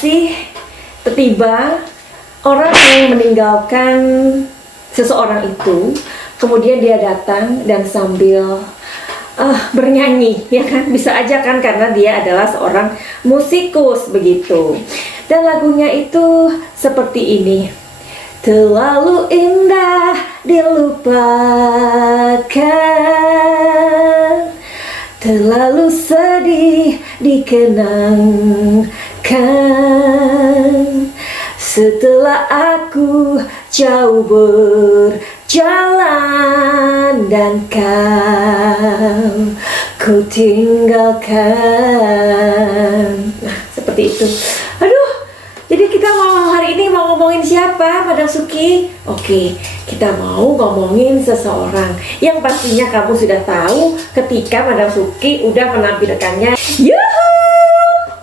sih tiba orang yang meninggalkan seseorang itu, kemudian dia datang dan sambil bernyanyi, ya kan? Bisa aja kan karena dia adalah seorang musikus begitu. Dan lagunya itu seperti ini. Terlalu indah dilupakan, terlalu sedih dikenangkan. Setelah aku jauh berjalan dan ku tinggalkan. Nah, seperti itu. Aduh, jadi kita hari ini mau ngomongin siapa, Madam Suki? Oke, kita mau ngomongin seseorang yang pastinya kamu sudah tahu ketika Madam Suki udah menampilkannya. Yuhuu!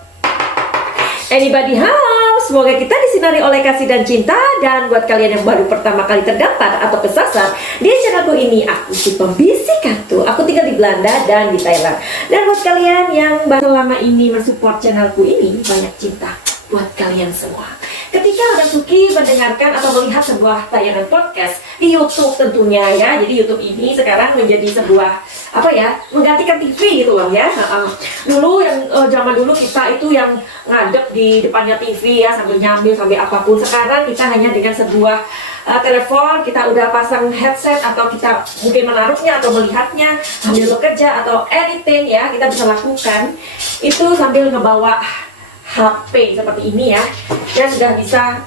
Anybody home? Semoga kita disinari oleh kasih dan cinta. Dan buat kalian yang baru pertama kali terdaftar atau kesasar di channelku ini, aku si pembisik hantu. Aku tinggal di Belanda dan di Thailand. Dan buat kalian yang selama ini mensupport channelku ini, banyak cinta buat kalian semua. Ketika Madam Suki mendengarkan atau melihat sebuah tayangan podcast di YouTube tentunya ya, jadi YouTube ini sekarang menjadi sebuah menggantikan TV gitu loh ya. Dulu yang zaman dulu kita itu yang ngadep di depannya TV ya, sambil nyambil sambil apapun. Sekarang kita hanya dengan sebuah telepon, kita udah pasang headset atau kita mungkin menaruhnya atau melihatnya sambil bekerja atau anything ya, kita bisa lakukan itu sambil ngebawa HP seperti ini ya, dan sudah bisa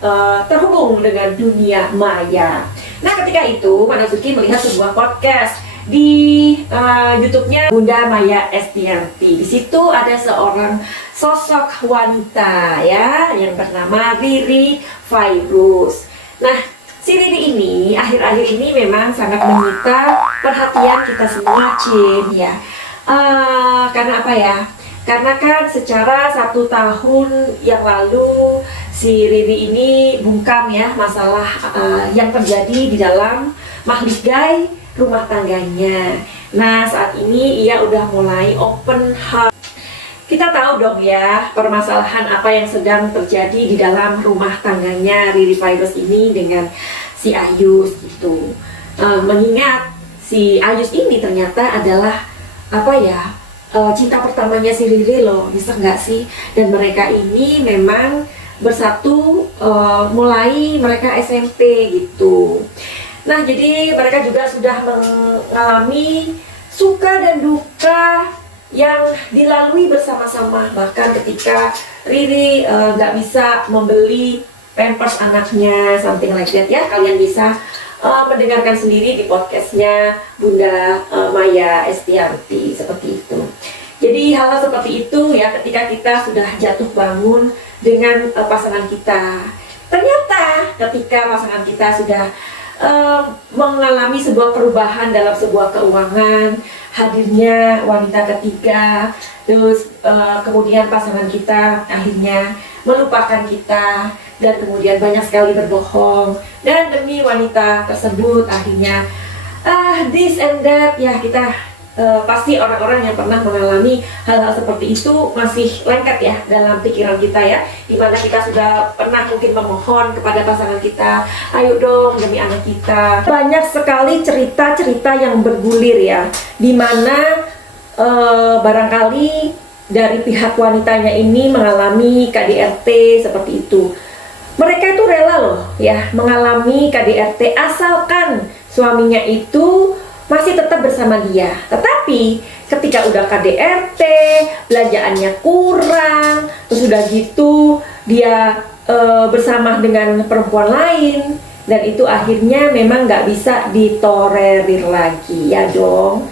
terhubung dengan dunia maya. Nah, ketika itu Madam Suki melihat sebuah podcast di YouTube-nya Bunda Maya Estianti. Di situ ada seorang sosok wanita ya yang bernama Riri Virus. Nah, si Riri ini akhir-akhir ini memang sangat menyita perhatian kita semua, Cin ya. Karena apa ya? Karena kan secara 1 tahun yang lalu si Riri ini bungkam ya masalah yang terjadi di dalam mahligai rumah tangganya. Nah, saat ini ia udah mulai open heart. Kita tahu dong ya permasalahan apa yang sedang terjadi di dalam rumah tangganya Riri Virus ini dengan si Ayus gitu. Mengingat si Ayus ini ternyata adalah cinta pertamanya si Riri loh, bisa nggak sih? Dan mereka ini memang bersatu mulai mereka SMP gitu. Nah, jadi mereka juga sudah mengalami suka dan duka yang dilalui bersama-sama. Bahkan ketika Riri nggak bisa membeli pampers anaknya, something like that ya, kalian bisa mendengarkan sendiri di podcastnya Bunda Maya Estianti seperti itu. Jadi hal-hal seperti itu ya, ketika kita sudah jatuh bangun dengan pasangan kita, ternyata ketika pasangan kita sudah mengalami sebuah perubahan dalam sebuah keuangan, hadirnya wanita ketiga, terus kemudian pasangan kita akhirnya melupakan kita, dan kemudian banyak sekali berbohong, dan demi wanita tersebut akhirnya this and that ya, kita pasti orang-orang yang pernah mengalami hal-hal seperti itu masih lengkap ya dalam pikiran kita ya, dimana kita sudah pernah mungkin memohon kepada pasangan kita, ayo dong demi anak kita. Banyak sekali cerita-cerita yang bergulir ya, dimana barangkali dari pihak wanitanya ini mengalami KDRT seperti itu. Mereka itu rela loh ya mengalami KDRT asalkan suaminya itu masih tetap bersama dia. Tetapi ketika udah KDRT, belanjaannya kurang, terus udah gitu dia bersama dengan perempuan lain, dan itu akhirnya memang nggak bisa ditolerir lagi ya dong.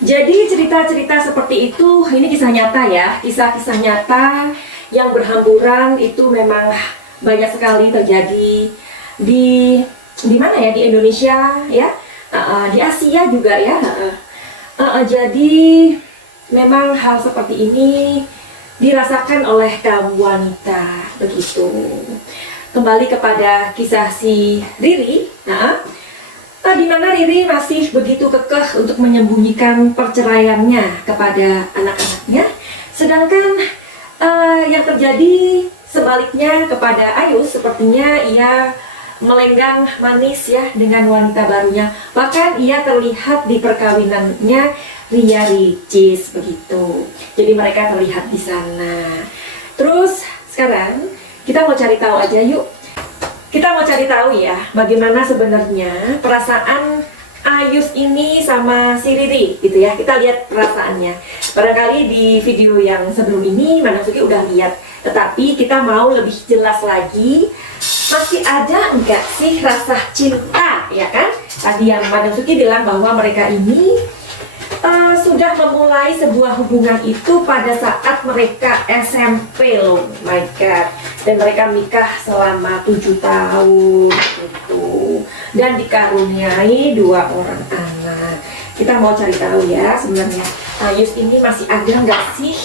Jadi cerita-cerita seperti itu, ini kisah nyata ya, kisah-kisah nyata yang berhamburan itu memang banyak sekali terjadi di mana ya, di Indonesia ya. Di Asia juga ya. Jadi memang hal seperti ini dirasakan oleh kaum wanita begitu. Kembali kepada kisah si Riri, di mana Riri masih begitu kekeh untuk menyembunyikan perceraiannya kepada anak-anaknya, sedangkan Yang terjadi sebaliknya kepada Ayus, sepertinya ia melenggang manis ya dengan wanita barunya. Bahkan ia terlihat di perkawinannya Ria Ricis begitu. Jadi mereka terlihat di sana. Terus sekarang kita mau cari tahu aja yuk. Kita mau cari tahu ya bagaimana sebenarnya perasaan Ayus ini sama si Riri gitu ya. Kita lihat perasaannya. Barangkali di video yang sebelum ini Madam Suki udah lihat, tetapi kita mau lebih jelas lagi. Masih ada enggak sih rasa cinta, ya kan? Tadi yang Madam Suki bilang bahwa mereka ini sudah memulai sebuah hubungan itu pada saat mereka SMP loh, my god. Dan mereka nikah selama 7 tahun gitu. Dan dikaruniai 2 orang anak. Kita mau cari tahu ya sebenarnya Ayus ini masih ada nggak sih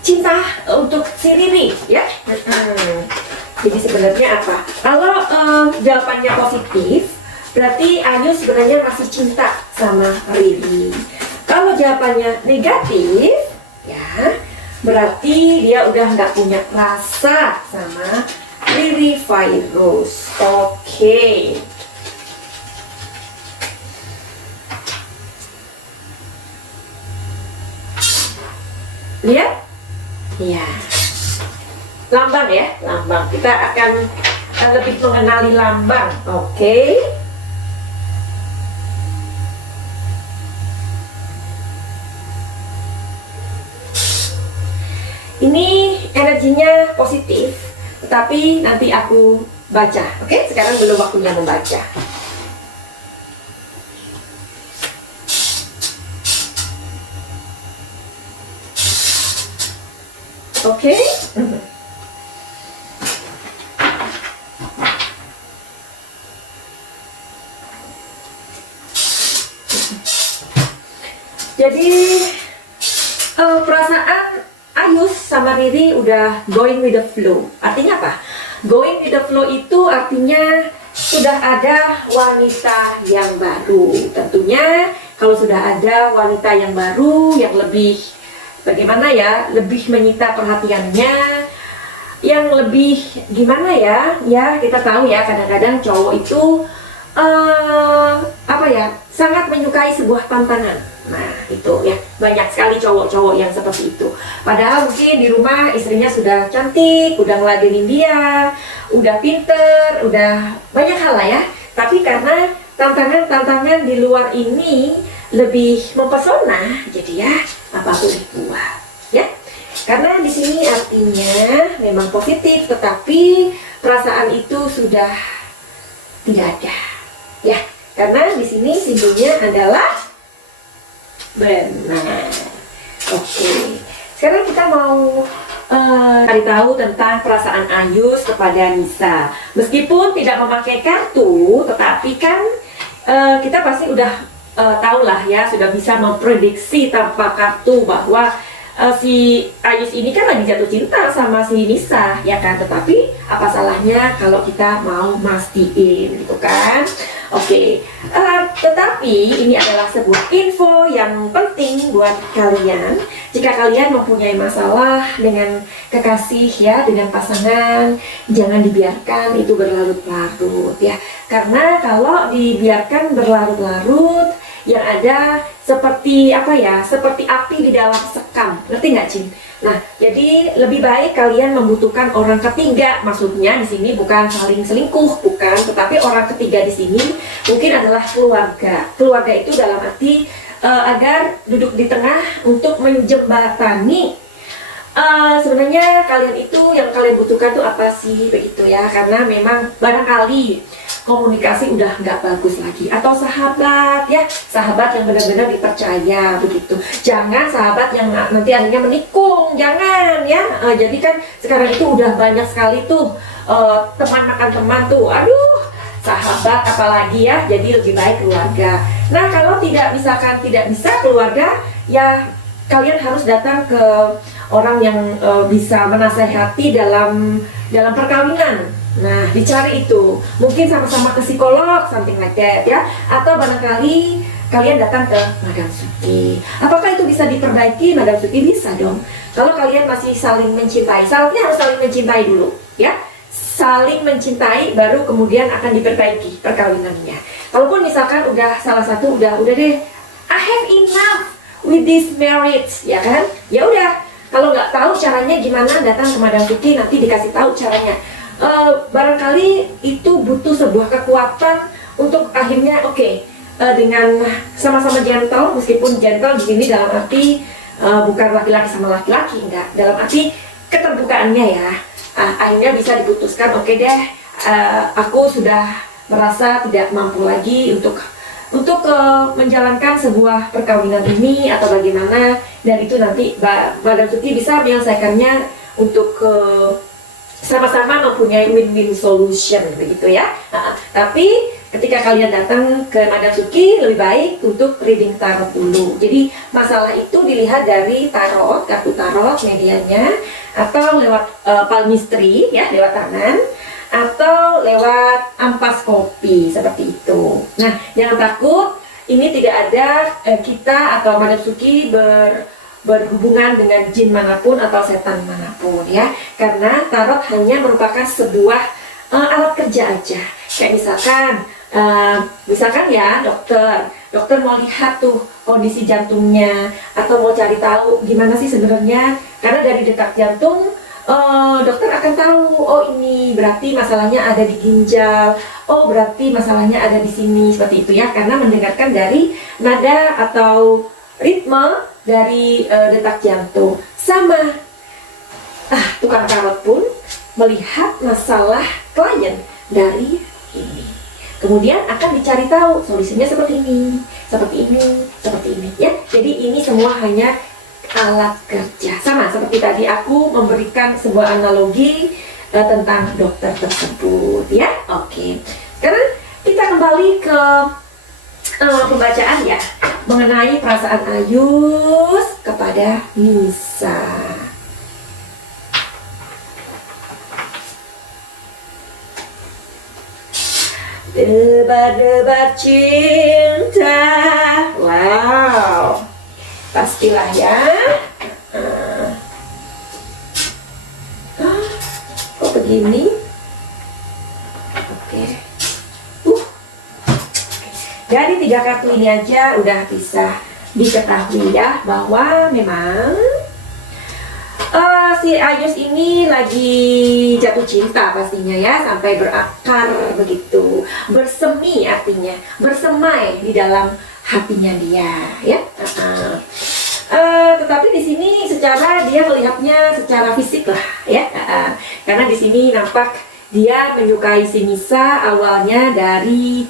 cinta untuk si Riri ya? Jadi sebenarnya apa? Kalau jawabannya positif, berarti Ayus sebenarnya masih cinta sama Riri. Kalau jawabannya negatif, ya berarti dia udah nggak punya rasa sama Riri Virus. Oke. Lihat? Ya. Lambang ya, lambang. Kita akan lebih mengenali lambang. Oke. Ini energinya positif, tetapi nanti aku baca. Oke, sekarang belum waktunya membaca. Oke. Jadi perasaan Ayus sama Riri udah going with the flow. Artinya apa? Going with the flow itu artinya sudah ada wanita yang baru. Tentunya kalau sudah ada wanita yang baru yang lebih bagaimana ya, lebih menyita perhatiannya, yang lebih gimana ya? Ya kita tahu ya kadang-kadang cowok itu apa ya, sangat menyukai sebuah tantangan. Nah itu ya, banyak sekali cowok-cowok yang seperti itu. Padahal mungkin di rumah istrinya sudah cantik, udah ngeladenin dia, udah pinter, udah banyak hal lah ya. Tapi karena tantangan-tantangan di luar ini lebih mempesona, jadi ya apa boleh buat ya. Karena di sini artinya memang positif, tetapi perasaan itu sudah tidak ada ya. Karena di sini simbolnya adalah benar. Oke. Sekarang kita mau cari tahu tentang perasaan Ayus kepada Nisa. Meskipun tidak memakai kartu, tetapi kan kita pasti udah tahu lah ya, sudah bisa memprediksi tanpa kartu bahwa si Ayus ini kan lagi jatuh cinta sama si Nisa, ya kan? Tetapi apa salahnya kalau kita mau mastiin gitu kan? Oke, tetapi ini adalah sebuah info yang penting buat kalian. Jika kalian mempunyai masalah dengan kekasih ya, dengan pasangan, jangan dibiarkan itu berlarut-larut ya. Karena kalau dibiarkan berlarut-larut, yang ada seperti apa ya, seperti api di dalam sekam. Ngerti nggak, Cin? Nah, jadi lebih baik kalian membutuhkan orang ketiga. Maksudnya di sini bukan saling selingkuh, bukan, tetapi orang ketiga di sini mungkin adalah keluarga. Keluarga itu dalam arti agar duduk di tengah untuk menjembatani. Sebenarnya kalian itu yang kalian butuhkan tuh apa sih begitu ya? Karena memang barangkali komunikasi udah nggak bagus lagi, atau sahabat ya, sahabat yang benar-benar dipercaya begitu. Jangan sahabat yang nanti akhirnya menikung, jangan ya. Jadi kan sekarang itu udah banyak sekali tuh teman makan teman tuh, aduh, sahabat apalagi ya. Jadi lebih baik keluarga. Nah kalau misalkan tidak bisa keluarga, ya kalian harus datang ke orang yang bisa menasehati dalam perkawinan. Nah, dicari itu. Mungkin sama-sama ke psikolog, something like that ya. Atau barangkali kalian datang ke Madam Suki. Apakah itu bisa diperbaiki, Madam Suki? Bisa dong. Kalau kalian masih saling mencintai, syaratnya harus saling mencintai dulu, ya. Saling mencintai, baru kemudian akan diperbaiki perkawinannya. Kalaupun misalkan udah salah satu udah deh, I have enough with this marriage, ya kan? Ya udah, kalau nggak tahu caranya gimana, datang ke Madam Suki, nanti dikasih tahu caranya. Barangkali itu butuh sebuah kekuatan untuk akhirnya dengan sama-sama gentle, meskipun gentle di sini dalam arti bukan laki-laki sama laki-laki, enggak, dalam arti keterbukaannya ya. Akhirnya bisa diputuskan, oke deh, aku sudah merasa tidak mampu lagi untuk menjalankan sebuah perkawinan ini atau bagaimana, dan itu nanti Madam Suki bisa menyelesaikannya untuk sama-sama mempunyai win-win solution begitu ya. Tapi ketika kalian datang ke Madam Suki, lebih baik untuk reading tarot dulu. Jadi masalah itu dilihat dari tarot, kartu tarot medianya, atau lewat palmistry ya, lewat tangan, atau lewat ampas kopi seperti itu. Nah, jangan takut, ini tidak ada kita atau Madam Suki berhubungan dengan jin manapun atau setan manapun ya, karena tarot hanya merupakan sebuah alat kerja aja. Kayak misalkan ya, dokter mau lihat tuh kondisi jantungnya, atau mau cari tahu gimana sih sebenarnya, karena dari detak jantung dokter akan tahu, oh ini berarti masalahnya ada di ginjal, oh berarti masalahnya ada di sini, seperti itu ya, karena mendengarkan dari nada atau ritme dari detak jantung. Sama tukang tarot pun melihat masalah klien dari ini, kemudian akan dicari tahu solusinya seperti ini, seperti ini ya. Jadi ini semua hanya alat kerja. Sama seperti tadi aku memberikan sebuah analogi tentang dokter tersebut ya. Oke, sekarang kita kembali ke pembacaan ya, mengenai perasaan Ayus kepada Nisa. Debat-debat cinta. Wow, pastilah ya. Kok begini? Oke. Dari 3 kartu ini aja udah bisa diketahui ya, bahwa memang si Ayus ini lagi jatuh cinta pastinya ya, sampai berakar begitu, bersemi, artinya bersemai di dalam hatinya dia ya. Tetapi di sini secara dia melihatnya secara fisik lah ya, karena di sini nampak dia menyukai si Nisa awalnya dari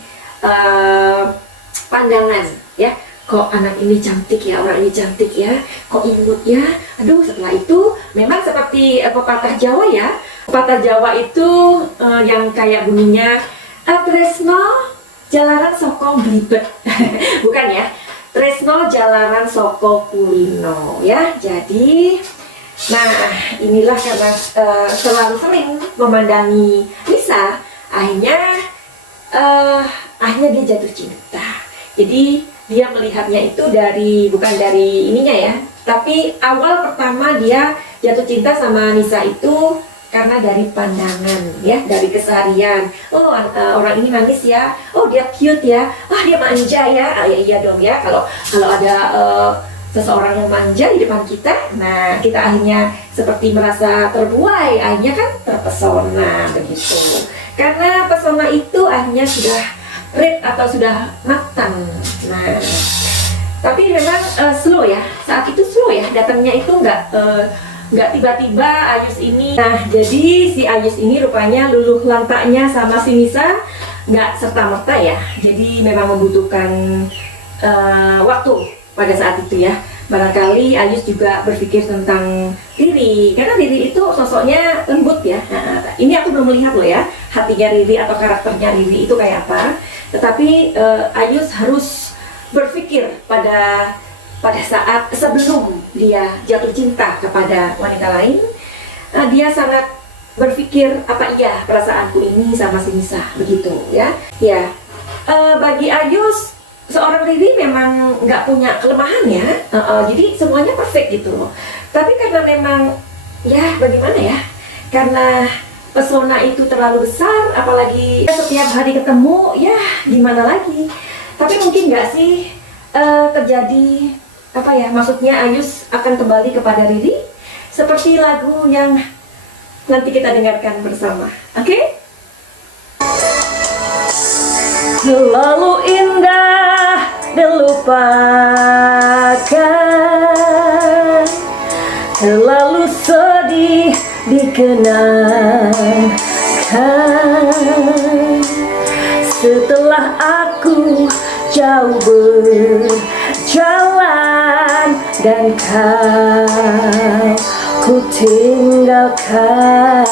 pandangan ya, kok anak ini cantik ya, orang ini cantik ya, kok imut ya, aduh. Setelah itu memang seperti pepatah Jawa ya, pepatah Jawa itu yang kayak bunyinya tresno jalaran soko blibet bukan ya, tresno jalaran soko kulino ya. Jadi nah inilah karena selalu sering memandangi Nisa, akhirnya dia jatuh cinta. Jadi dia melihatnya itu bukan dari ininya ya, tapi awal pertama dia jatuh cinta sama Nisa itu karena dari pandangan ya, dari keseharian. Oh orang ini manis ya, oh dia cute ya, dia manja ya, ya iya dong ya, kalau ada seseorang yang manja di depan kita, nah kita akhirnya seperti merasa terbuai, akhirnya kan terpesona begitu. Karena pesona itu akhirnya sudah red atau sudah matang. Nah, tapi memang slow ya, saat itu slow ya, datangnya itu nggak tiba-tiba Ayus ini. Nah, jadi si Ayus ini rupanya luluh lantaknya sama si Nisa nggak serta-merta ya, jadi memang membutuhkan waktu pada saat itu ya. Barangkali Ayus juga berpikir tentang Riri, karena Riri itu sosoknya lembut ya. Nah, ini aku belum melihat loh ya, hatinya Riri atau karakternya Riri itu kayak apa. Tetapi Ayus harus berpikir pada saat sebelum dia jatuh cinta kepada wanita lain, dia sangat berpikir, apa iya perasaanku ini sama si Nisa, begitu ya. Ya, bagi Ayus seorang Riri memang nggak punya kelemahan ya, jadi semuanya perfect gitu loh. Tapi karena memang ya bagaimana ya, karena pesona itu terlalu besar, apalagi setiap hari ketemu, ya gimana lagi. Tapi mungkin nggak sih terjadi apa ya, maksudnya Ayus akan kembali kepada Riri seperti lagu yang nanti kita dengarkan bersama, oke? Selalu indah dilupakan, terlalu sedih dikenangkan. Setelah aku jauh berjalan dan ku tinggalkan,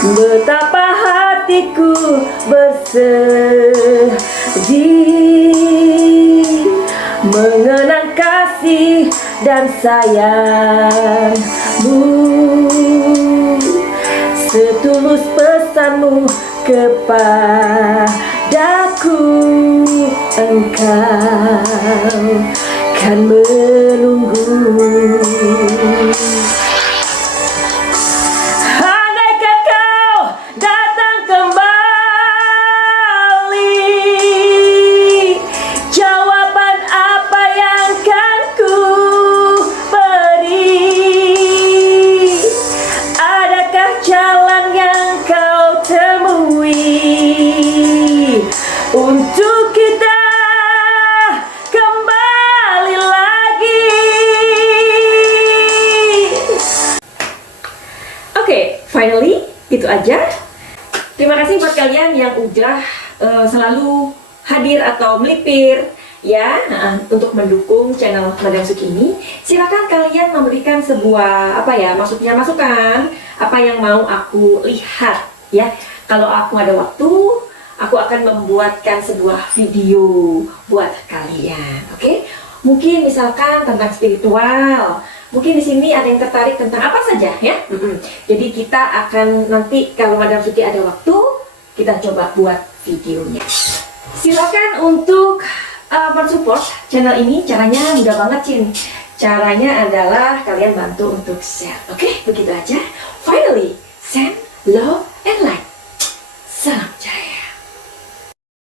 betapa hatiku bersedih mengenang kasih dan sayangmu, setulus pesanmu kepadaku, engkau kan menunggu. Andaikan kau datang kembali, jawaban apa yang kan ku beri? Adakah jalan yang kau temui untuk kita kembali lagi? Oke, finally itu aja. Terima kasih buat kalian yang udah selalu hadir atau melipir ya, untuk mendukung channel Madam Suki ini. Silakan kalian memberikan sebuah apa ya, maksudnya masukan apa yang mau aku lihat ya. Kalau aku ada waktu, aku akan membuatkan sebuah video buat kalian, oke? Mungkin misalkan tentang spiritual, mungkin di sini ada yang tertarik tentang apa saja ya. Jadi kita akan nanti kalau Madam Suki ada waktu, kita coba buat videonya. Silakan untuk mensupport channel ini. Caranya mudah banget, Cin. Caranya adalah kalian bantu untuk share, oke? Begitu aja. Finally, send love